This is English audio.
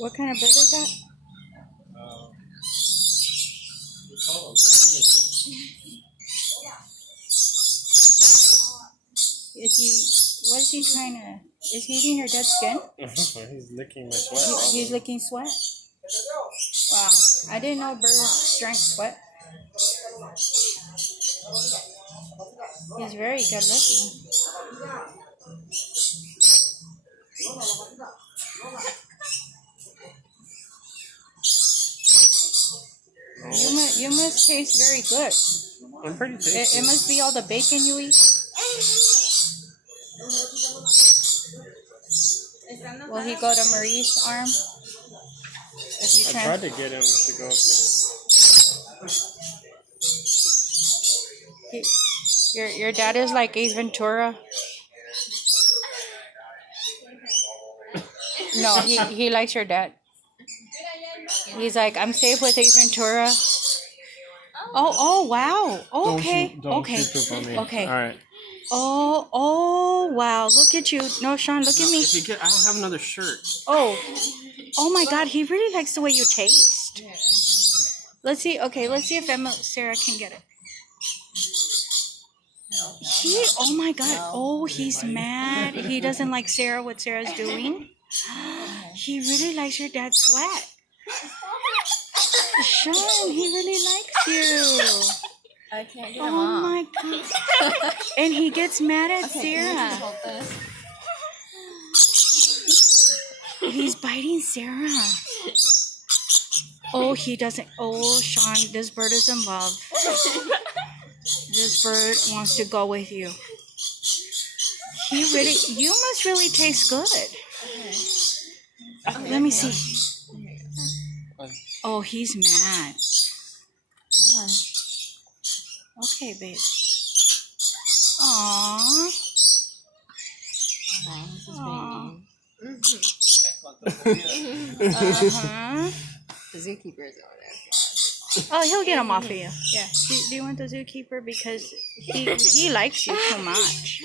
What kind of bird is that? We call it lorikeet. Is he? What is he trying to? Is he eating your dead skin? He's licking my sweat. He's licking sweat. Wow, I didn't know birds drank sweat. He's very good looking. You must taste very good. I'm pretty tasty. It must be all the bacon you eat. Will he go to Marie's arm? If you I tried to get him to go up there. Your dad is like Ace Ventura. No, he likes your dad. He's like, I'm safe with Ace Ventura. Oh wow. Okay. Don't Okay. shoot poop on me. Okay. All right. Oh wow. Look at you. No, Sean, look at me. If you get, I don't have another shirt. Oh my God. He really likes the way you taste. Let's see. Okay, let's see if Sarah can get it. Oh my God. Oh, he's mad. He doesn't like Sarah, what Sarah's doing. He really likes your dad's sweat. Sean, he really likes you. I can't get him Oh off. my God. And he gets mad at Okay, can you Sarah. just hold this? He's biting Sarah. Oh, he doesn't. Oh, Sean, this bird is in love. This bird wants to go with you. You must really taste good. Okay, Let me see. Oh, he's mad. Come on. Okay, babe. Aww. Okay, this is baby. Uh-huh. The zookeeper is over there. Oh, he'll get him off of you. Yeah. Do you want the zookeeper? Because he likes you too much.